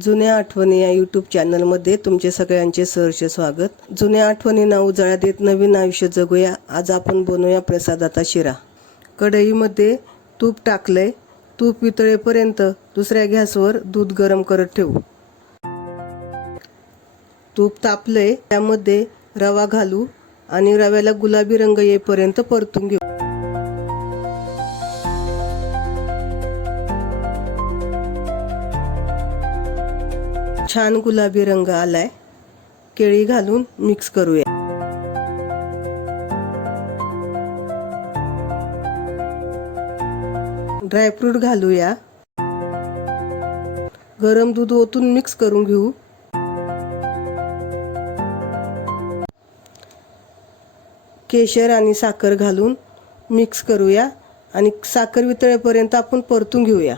जुन्या आठवणी या यूट्यूब चॅनलमध्ये तुमचे सगळ्यांचे सहर्ष स्वागत. जुन्या आठवणींना उजाळा देत नवीन आयुष्य जगूया. आज आपण बनवूया प्रसादाचा शिरा. कढईमध्ये तूप टाकलंय. तूप वितळेपर्यंत दुसऱ्या गॅसवर दूध गरम करत ठेवू. तूप तापलंय. त्यामध्ये रवा घालू आणि रव्याला गुलाबी रंग येईपर्यंत परतून घेऊ. छान गुलाबी रंग आलाय. केळी घालून मिक्स करूया. ड्रायफ्रूट घालूया. गरम दूध ओतून मिक्स करून घेऊ. केशर आणि साखर घालून मिक्स करूया आणि साखर वितळेपर्यंत आपण परतून घेऊया.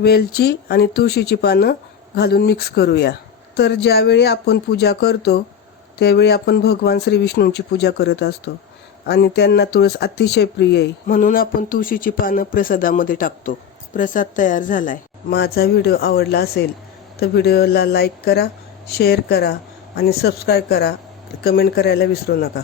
वेलची आणि तुळशीची पानं घालून मिक्स करूया. तर ज्यावेळी आपण पूजा करतो त्यावेळी आपण भगवान श्री विष्णूंची पूजा करत असतो. आणि त्यांना तुळस अतिशय प्रिय आहे. म्हणून आपण तुळशीची पानं प्रसादामध्ये टाकतो. प्रसाद तयार झालाय. माझा व्हिडिओ आवडला असेल तर व्हिडिओला लाईक करा शेअर करा आणि सबस्क्राईब करा. कमेंट करायला विसरू नका.